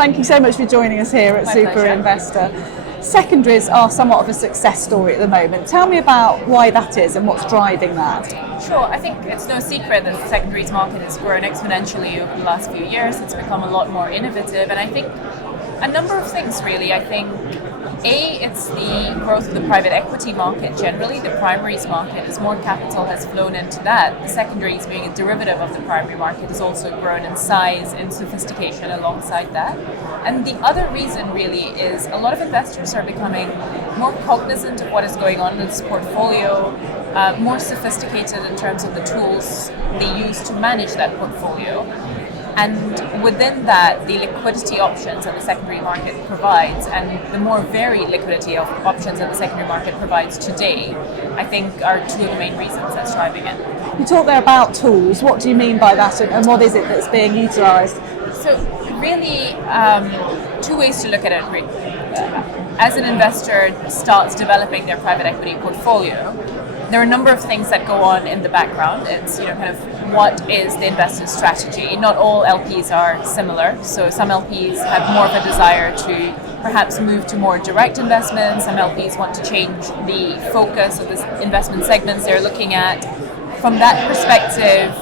Thank you so much for joining us here at My Super pleasure. Investor. Secondaries are somewhat of a success story at the moment. Tell me about why that is and what's driving that. Sure, I think it's no secret that the secondaries market has grown exponentially over the last few years. It's become a lot more innovative, and I think a number of things really. I think it's the growth of the private equity market generally, the primaries market. As more capital has flown into that, the secondaries, being a derivative of the primary market, has also grown in size and sophistication alongside that. And the other reason really is a lot of investors are becoming more cognizant of what is going on in this portfolio, more sophisticated in terms of the tools they use to manage that portfolio. And within that, the liquidity options that the secondary market provides, and the more varied liquidity of options that the secondary market provides today, I think are two of the main reasons that's driving it. You talk there about tools. What do you mean by that, and what is it that's being utilised? So really, two ways to look at it. As an investor starts developing their private equity portfolio, there are a number of things that go on in the background. It's kind of what is the investor's strategy. Not all LPs are similar, so some LPs have more of a desire to perhaps move to more direct investments. Some LPs want to change the focus of the investment segments they're looking at. From that perspective,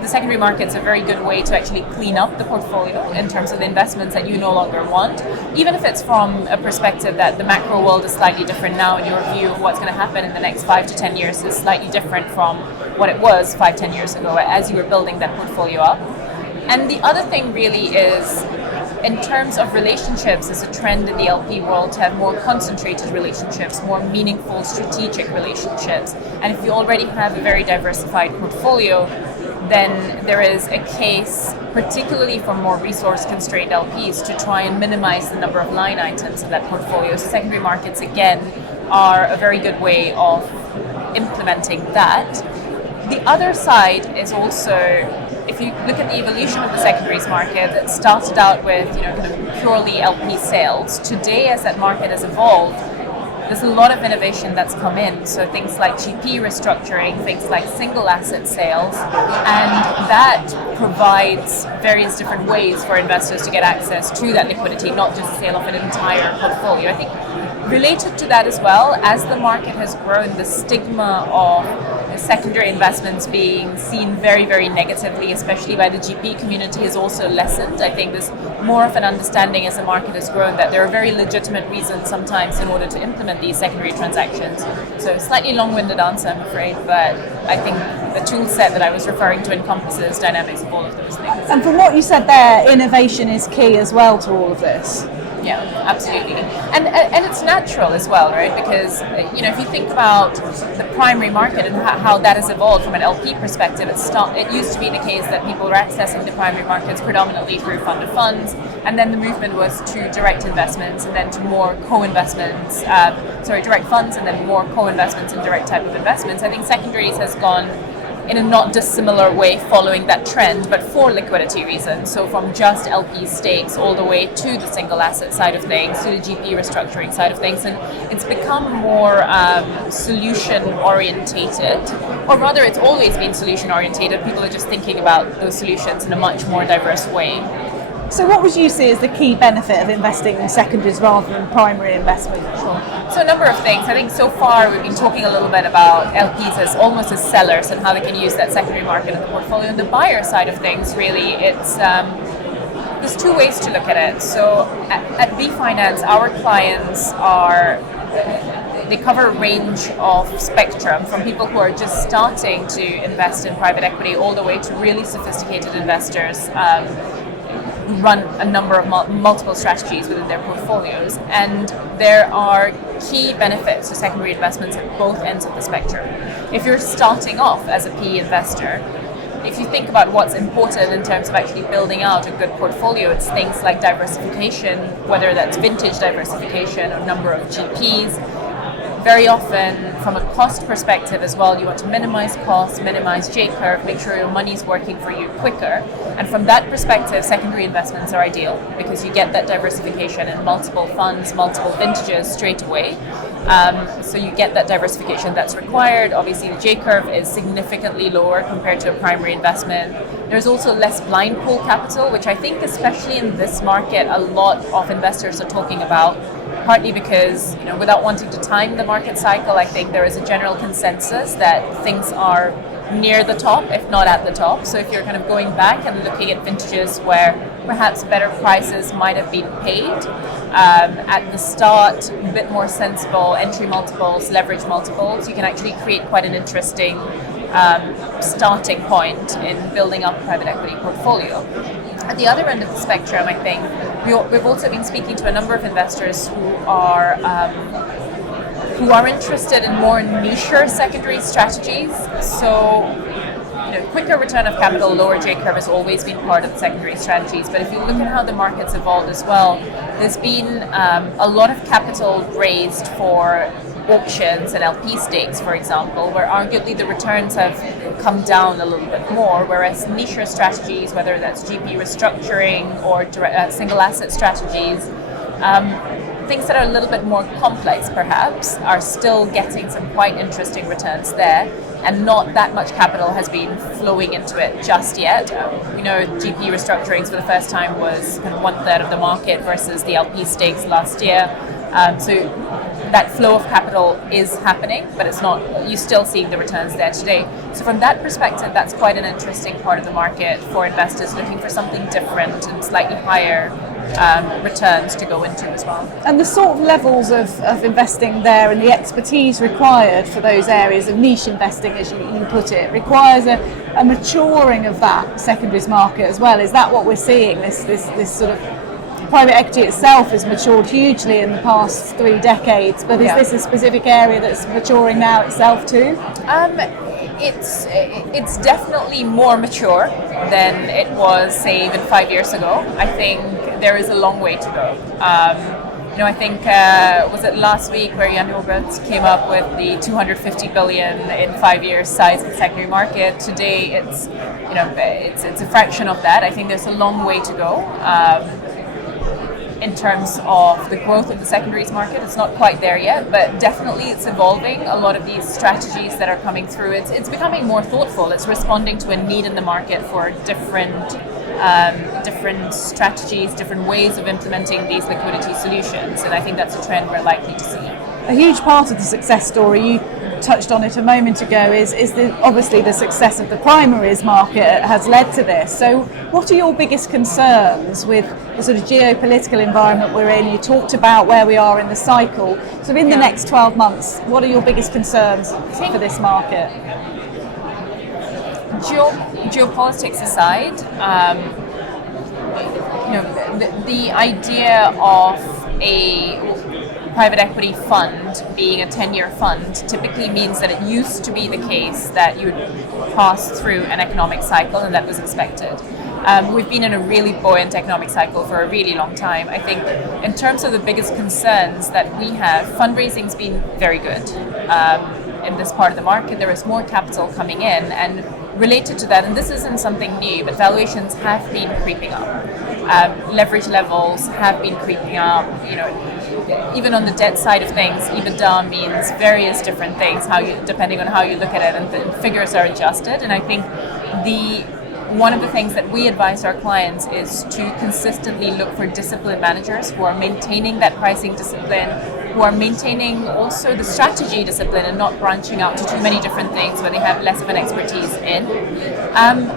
the secondary market's a very good way to actually clean up the portfolio in terms of the investments that you no longer want, even if it's from a perspective that the macro world is slightly different now, and your view of what's going to happen in the next 5 to 10 years is slightly different from what it was 5-10 years ago as you were building that portfolio up. And the other thing really is, in terms of relationships, there's a trend in the LP world to have more concentrated relationships, more meaningful strategic relationships. And if you already have a very diversified portfolio, then there is a case, particularly for more resource-constrained LPs, to try and minimize the number of line items in that portfolio. So secondary markets, again, are a very good way of implementing that. The other side is also, if you look at the evolution of the secondaries market, it started out with kind of purely LP sales. Today, as that market has evolved, there's a lot of innovation that's come in. So things like GP restructuring, things like single asset sales, and that provides various different ways for investors to get access to that liquidity, not just sale of an entire portfolio. I think related to that as well, as the market has grown, the stigma of secondary investments being seen very, very negatively, especially by the GP community, has also lessened. I think there's more of an understanding as the market has grown that there are very legitimate reasons sometimes in order to implement these secondary transactions. So slightly long-winded answer, I'm afraid, but I think the tool set that I was referring to encompasses dynamics of all of those things. And from what you said there, innovation is key as well to all of this. Yeah, absolutely. And it's natural as well, right? Because, if you think about the primary market and how that has evolved from an LP perspective, it used to be the case that people were accessing the primary markets predominantly through fund of funds, and then the movement was to direct investments and then to more co-investments, direct funds and then more co-investments and direct type of investments. I think secondaries has gone in a not dissimilar way following that trend, but for liquidity reasons. So from just LP stakes all the way to the single asset side of things, to the GP restructuring side of things. And it's become more solution orientated, or rather it's always been solution orientated. People are just thinking about those solutions in a much more diverse way. So what would you see as the key benefit of investing in secondaries rather than primary investment? Sure. So a number of things. I think so far we've been talking a little bit about LPs as almost as sellers and how they can use that secondary market in the portfolio. And the buyer side of things, really, it's there's two ways to look at it. So at bfinance, our clients they cover a range of spectrum, from people who are just starting to invest in private equity all the way to really sophisticated investors who run a number of multiple strategies within their portfolios. And there are key benefits to secondary investments at both ends of the spectrum. If you're starting off as a PE investor, if you think about what's important in terms of actually building out a good portfolio, it's things like diversification, whether that's vintage diversification or number of GPs. very often, from a cost perspective as well, you want to minimize costs, minimize J-curve, make sure your money's working for you quicker. And from that perspective, secondary investments are ideal because you get that diversification in multiple funds, multiple vintages straight away. So you get that diversification that's required. Obviously, the J-curve is significantly lower compared to a primary investment. There's also less blind pool capital, which I think, especially in this market, a lot of investors are talking about. Partly because, without wanting to time the market cycle, I think there is a general consensus that things are near the top, if not at the top. So if you're kind of going back and looking at vintages where perhaps better prices might have been paid at the start, a bit more sensible entry multiples, leverage multiples, you can actually create quite an interesting starting point in building up a private equity portfolio. At the other end of the spectrum, I think we've also been speaking to a number of investors who are interested in more niche secondary strategies. So, quicker return of capital, lower J-curve has always been part of the secondary strategies. But if you look at how the market's evolved as well, there's been a lot of capital raised for auctions and LP stakes, for example, where arguably the returns have come down a little bit more, whereas niche strategies, whether that's GP restructuring or single asset strategies, things that are a little bit more complex perhaps, are still getting some quite interesting returns there, and not that much capital has been flowing into it just yet. GP restructurings for the first time was kind of 1/3 of the market versus the LP stakes last year. So that flow of capital is happening, but it's not, you're still seeing the returns there today. So from that perspective, that's quite an interesting part of the market for investors looking for something different and slightly higher returns to go into as well. And the sort of levels of investing there and the expertise required for those areas of niche investing, as you put it, requires a maturing of that secondaries market as well. Is that what we're seeing? This sort of private equity itself has matured hugely in the past 3 decades, but is this a specific area that's maturing now itself too? It's definitely more mature than it was, say, even 5 years ago. I think there is a long way to go. I think, was it last week where Jan Robert came up with the 250 billion in 5 years size of the secondary market? Today it's a fraction of that. I think there's a long way to go. In terms of the growth of the secondaries market, it's not quite there yet, but definitely it's evolving. A lot of these strategies that are coming through, it's becoming more thoughtful. It's responding to a need in the market for different strategies, different ways of implementing these liquidity solutions, and I think that's a trend we're likely to see. A huge part of the success story, you touched on it a moment ago, is obviously the success of the primaries market has led to this. So what are your biggest concerns with the sort of geopolitical environment we're in? You talked about where we are in the cycle. So in the next 12 months, what are your biggest concerns for this market? Geopolitics aside, the idea of a private equity fund being a 10-year fund typically means that it used to be the case that you would pass through an economic cycle, and that was expected. We've been in a really buoyant economic cycle for a really long time. I think in terms of the biggest concerns that we have, fundraising's been very good. In this part of the market, there is more capital coming in, and related to that, and this isn't something new, but valuations have been creeping up. Leverage levels have been creeping up. Even on the debt side of things, EBITDA means various different things, depending on how you look at it, and the figures are adjusted. And I think one of the things that we advise our clients is to consistently look for disciplined managers who are maintaining that pricing discipline, who are maintaining also the strategy discipline and not branching out to too many different things where they have less of an expertise in. And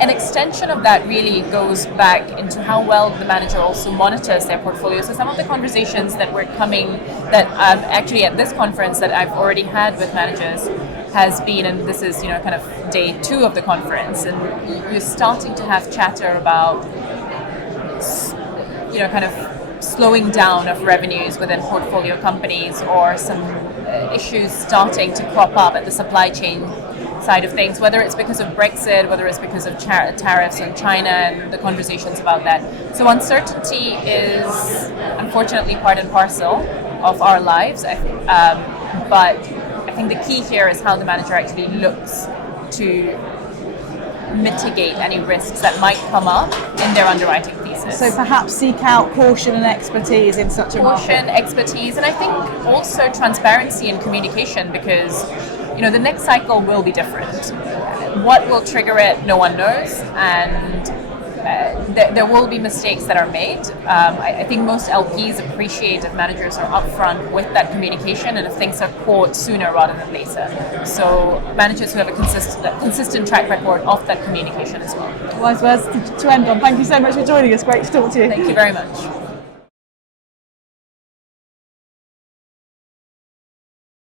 an extension of that really goes back into how well the manager also monitors their portfolio. So some of the conversations that actually at this conference that I've already had with managers has been, and this is kind of day 2 of the conference, and we're starting to have chatter about kind of slowing down of revenues within portfolio companies, or some issues starting to crop up at the supply chain side of things, whether it's because of Brexit, whether it's because of tariffs on China and the conversations about that. So uncertainty is unfortunately part and parcel. of our lives. But I think the key here is how the manager actually looks to mitigate any risks that might come up in their underwriting thesis. So perhaps seek out caution and expertise in such a market. Caution, expertise, and I think also transparency and communication, because the next cycle will be different. What will trigger it, no one knows, and there will be mistakes that are made. I think most LPs appreciate if managers are upfront with that communication and if things are caught sooner rather than later. So managers who have a consistent track record of that communication as well. Wise words to end on. Thank you so much for joining us. Great to talk to you. Thank you very much.